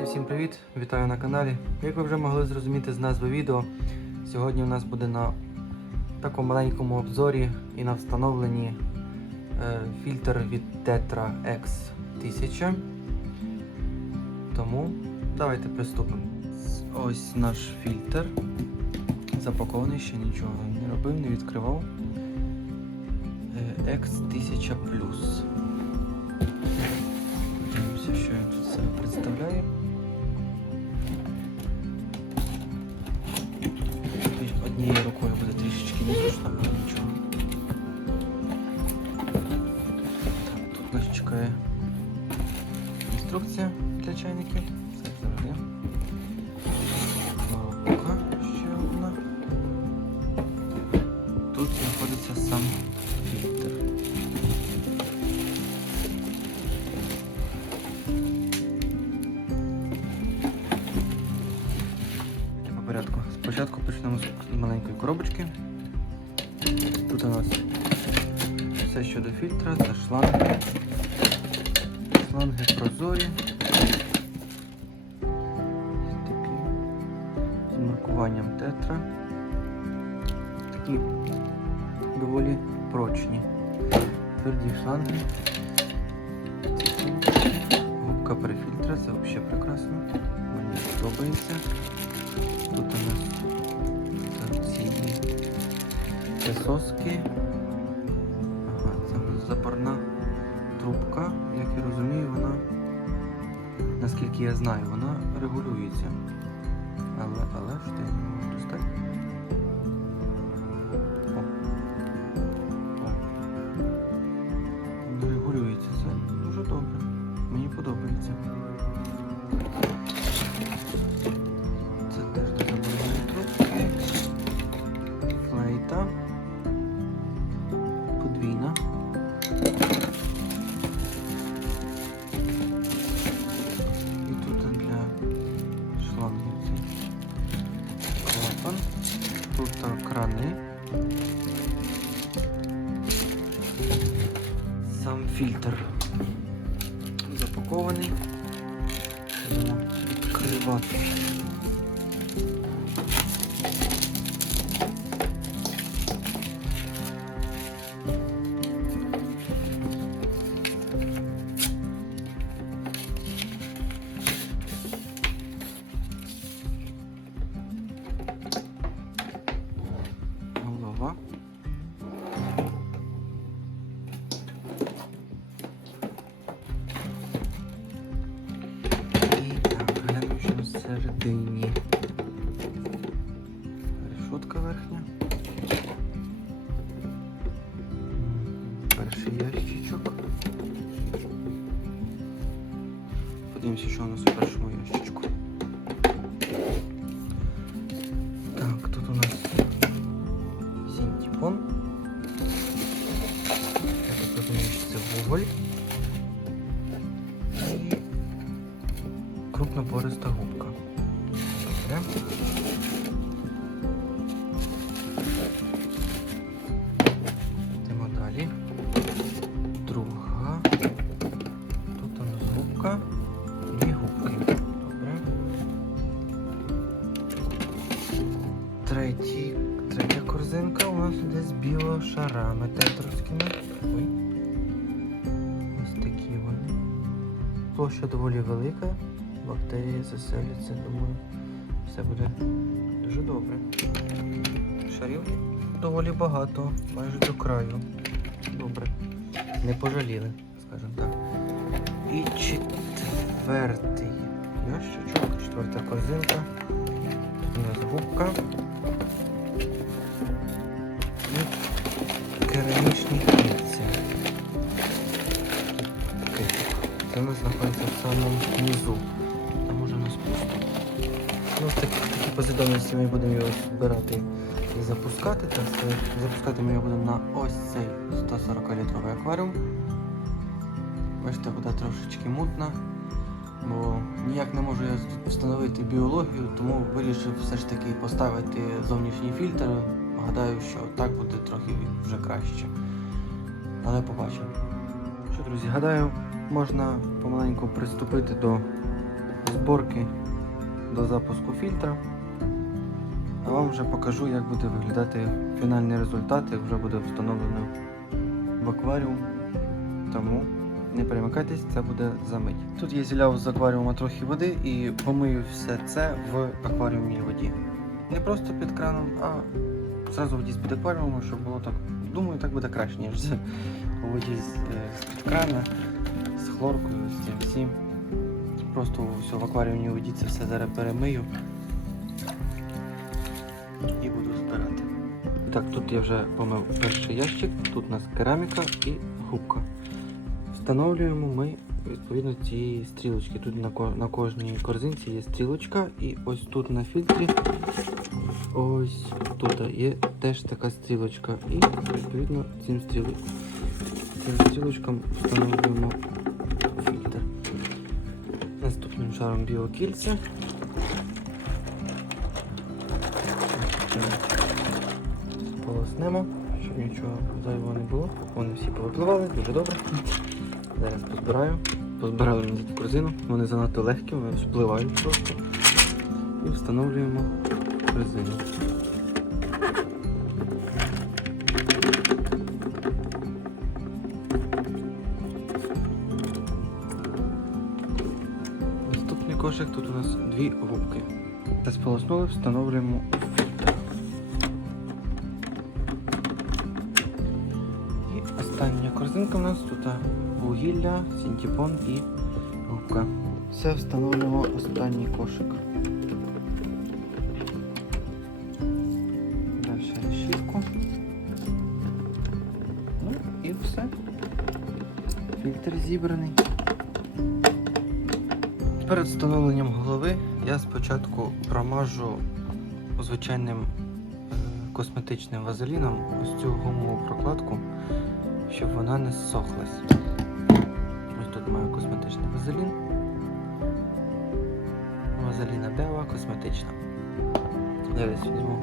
Друзі, всім привіт! Вітаю на каналі. Як ви вже могли зрозуміти з назви відео, сьогодні у нас буде на такому маленькому обзорі і на встановленні е, фільтр від Tetra X 1000. Тому давайте приступимо. Ось наш фільтр. Запакований, ще нічого не робив, не відкривав. Е, X1000 Подивимося, що він тут себе представляє. Інструкція для чайників. Це завжди. Коробка ще одна. Тут знаходиться сам фільтр. По порядку. Спочатку почнемо з маленької коробочки. Тут у нас все щодо фільтра, це шланги. Шланги прозорі. Такі. З маркуванням тетра. Такі доволі прочні. Тверді шланги. Губка перефільтра, це взагалі прекрасно. Мені подобається. Тут у нас ці присоски. Наскільки я знаю, вона регулюється. Але, але ж ти не Тут крани. Сам фільтр запакований. Відкривати. Першому ящичку. Так, тут у нас синтепон. Я так розумію, що це вуголь. І крупнопориста губка. Добре. Далі. Друга. Тут у нас губка. Іде з біошарами тетровськими. Ой. Ось такі вони. Площа доволі велика. Бактерії заселяться, думаю, все буде дуже добре. Шарів доволі багато, майже до краю. Добре. Не пожаліли, скажімо так. І четвертий ящичок, четверта корзинка. Тут у нас губка. Самому низу. Там уже у нас. Ну, в такій, в такій послідовності ми будемо його збирати і запускати. Так. Запускати ми його будемо на ось цей 140 літровий акваріум. Бачите, вода трошечки мутна, бо ніяк не можу я встановити біологію, тому вирішив все ж таки поставити зовнішній фільтр. Гадаю, що так буде трохи вже краще. Але побачимо. Що, друзі, гадаю, можна помаленьку приступити до зборки до запуску фільтра. А вам вже покажу, як буде виглядати фінальний результат, як вже буде встановлено в акваріум. Тому не перемикайтесь, це буде за мить. Тут я зіляв з акваріума трохи води і помию все це в акваріумній воді. Не просто під краном, а зразу воді з-під акваріуму, щоб було так. Думаю, так буде краще, ніж у воді е, з-під крана, з хлоркою, з цим всім. Просто все в акваріумній воді все зараз перемию і буду збирати. Так, тут я вже помив перший ящик, тут у нас кераміка і губка. Встановлюємо ми відповідно цієї стрілочки. Тут на, ко- на кожній корзинці є стрілочка, і ось тут на фільтрі, ось тут є теж така стрілочка. І відповідно цим, стріл... цим стрілочкам встановлюємо Шаром біокільця. Полоснемо, щоб нічого зайвого не було. Вони всі повипливали, дуже добре. Зараз позбираю. Позбирали мені цю корзину. Вони занадто легкі, вони спливають просто. І встановлюємо корзину. Дві губки. Та сполоснули, встановлюємо фільтр. І остання корзинка у нас тут вугілля, синтепон і губка. Все встановлюємо останній кошик. Далі решітку. Ну і все. Фільтр зібраний. Перед встановленням голови я спочатку промажу звичайним е, косметичним вазеліном ось цю гумову прокладку, щоб вона не зсохлась. Ось тут маю косметичний вазелін. Вазеліна Дева косметична. Зараз візьму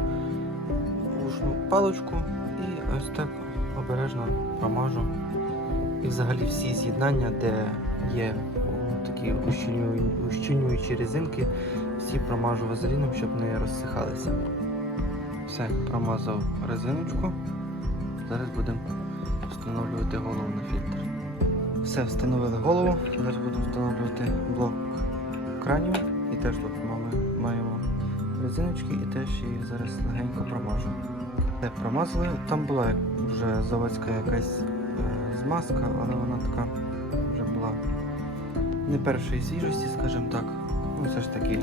ушну паличку і ось так обережно промажу. І взагалі всі з'єднання, де є такі ущільнюю- ущільнюючі резинки, всі промажу вазеліном, щоб не розсихалися. Все, промазав резиночку. Зараз будемо встановлювати голову на фільтр. Все, встановили голову. Зараз будемо встановлювати блок кранів. І теж тут мами- маємо резиночки і теж її зараз легенько промажу. Все, промазали. Там була вже заводська якась е, змазка, але вона така не першої свіжості, скажімо так. Ну, все ж таки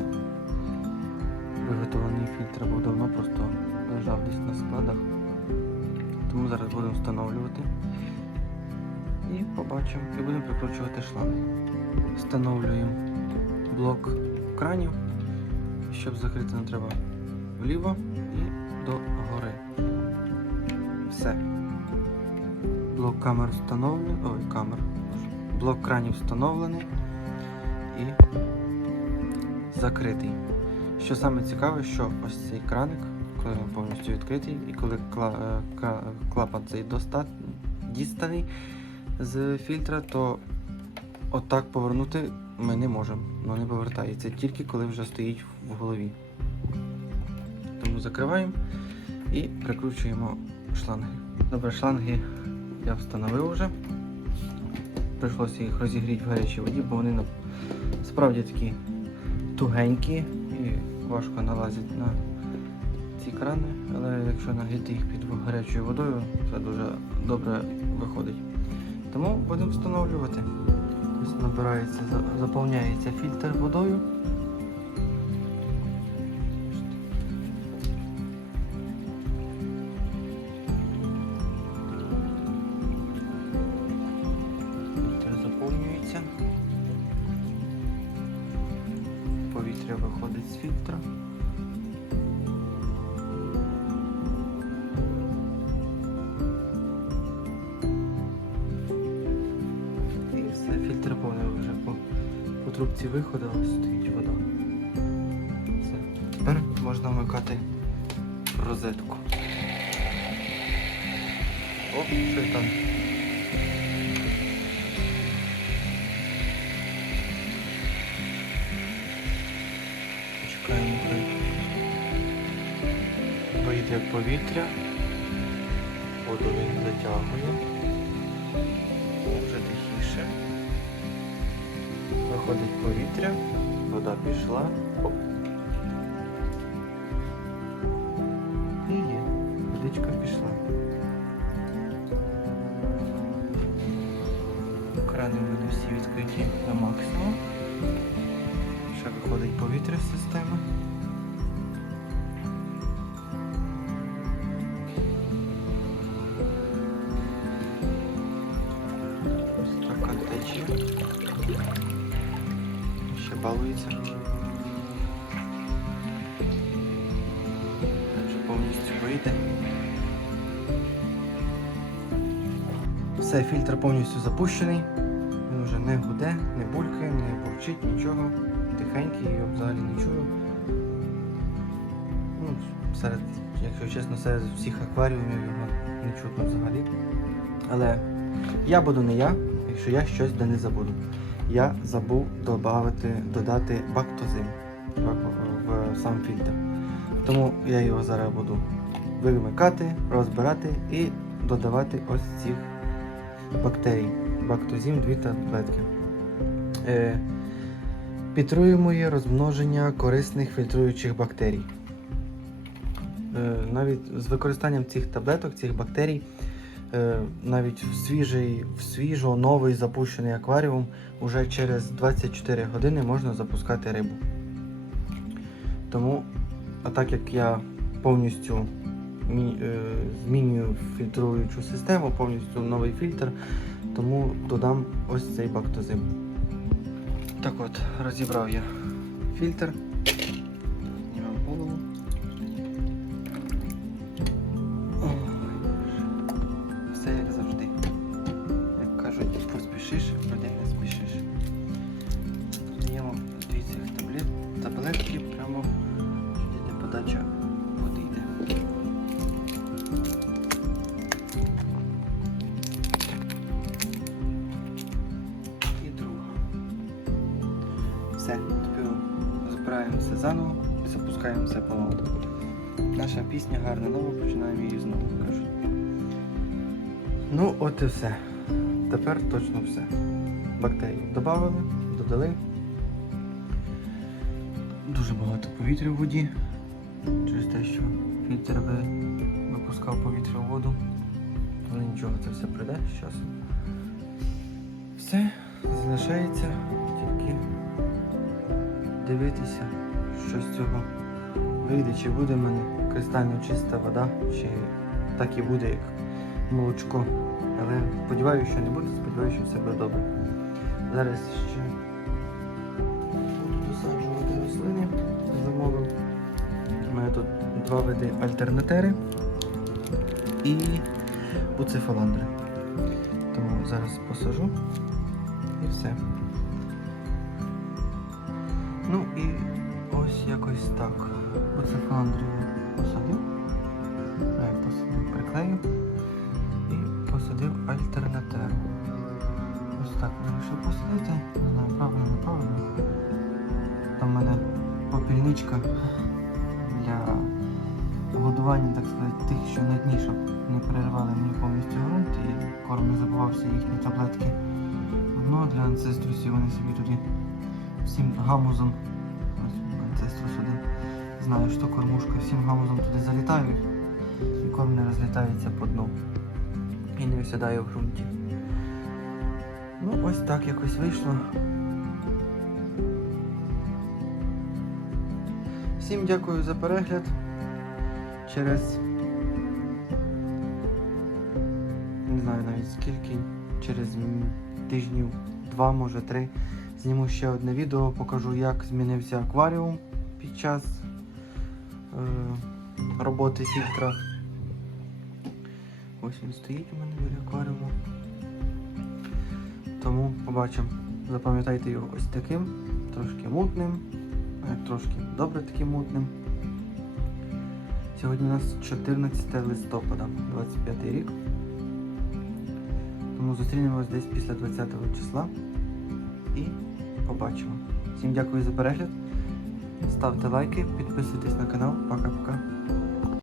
виготовлений фільтр був давно, просто лежав десь на складах. Тому зараз будемо встановлювати. І побачимо, і будемо прикручувати шланги. Встановлюємо блок кранів. Щоб закрити, нам треба вліво і до гори. Все. Блок камер встановлений. Ой, камер. Блок кранів встановлений і закритий. Що саме цікаве, що ось цей краник, коли він повністю відкритий, і коли е, клапан цей доста- дістаний з фільтра, то отак повернути ми не можемо. Воно не повертається тільки коли вже стоїть в голові. Тому закриваємо і прикручуємо шланги. Добре, шланги я встановив вже. Прийшлося їх розігріти в гарячій воді, бо вони справді такі тугенькі і важко налазять на ці крани, але якщо нагріти їх під гарячою водою, це дуже добре виходить. Тому будемо встановлювати. Набирається, заповняється фільтр водою. Повітря виходить з фільтра. І все, фільтр повний вже по, по трубці виходу, стоїть вода. Все. Тепер можна вмикати розетку. О, що там? Повітря. Воду він затягує. Вже тихіше. Виходить повітря, вода пішла. І. Водичка пішла. Крани буде всі відкриті на максимум. Ще виходить повітря з системи. Балується. Вже повністю вийде. Все, фільтр повністю запущений. Він вже не гуде, не булькає, не бурчить, нічого. Тихенький, його взагалі не чую. Ну, серед, якщо чесно, серед всіх акваріумів його не чутно взагалі. Але я буду не я, якщо я щось де не забуду. Я забув добавити, додати бактозим в, сам фільтр. Тому я його зараз буду вимикати, розбирати і додавати ось цих бактерій. Бактозім дві таблетки. Е, підтримує розмноження корисних фільтруючих бактерій. Е, навіть з використанням цих таблеток, цих бактерій, навіть в свіжий, в свіжо новий запущений акваріум уже через 24 години можна запускати рибу. Тому, а так як я повністю е, змінюю фільтруючу систему, повністю новий фільтр, тому додам ось цей бактозим. Так от, розібрав я фільтр. Таблетки прямо де подача води йде. І друга. Все, тепер збираємо все заново і запускаємо все по новому. Наша пісня гарна нова, починаємо її знову кажуть. Ну, от і все. Тепер точно все. Бактерії додали, додали. Дуже багато повітря в воді. Через те, що фільтр ви- випускав повітря в воду. Але нічого, це все прийде з часом. Все, залишається тільки дивитися, що з цього вийде, чи буде в мене кристально чиста вода, чи так і буде, як молочко. Але сподіваюся, що не буде, сподіваюся, що все буде добре. Зараз ще рослини. Замовив. У мене тут два види альтернатери і буцефаландри. Тому зараз посажу і все. Ну і ось якось так. Буцефаландрію посадив. Посадив, приклеїв і посадив альтернатеру. Ось так вирішив посадити. Не знаю, правильно, неправильно. Мене попільничка для годування, так сказати, тих, що на дні, щоб не перервали мені повністю ґрунт і корм не забувався їхні таблетки. Дно для анцеструсів вони собі туди всім гамузом. Анцеструс один. Знаю, що кормушка всім гамузом туди залітають і корм не розлітається по дну і не висідає в ґрунті. Ну, ось так якось вийшло. Всім дякую за перегляд. Через не знаю навіть скільки, через тижнів два, може три, зніму ще одне відео, покажу, як змінився акваріум під час е, роботи фільтра. Ось він стоїть у мене біля акваріуму. Тому побачимо. Запам'ятайте його ось таким, трошки мутним, трошки добре таким мутним. Сьогодні у нас 14 листопада, 25 рік. Тому зустрінемось десь після 20 числа і побачимо. Всім дякую за перегляд. ставте лайки, підписуйтесь на канал. Пока-пока.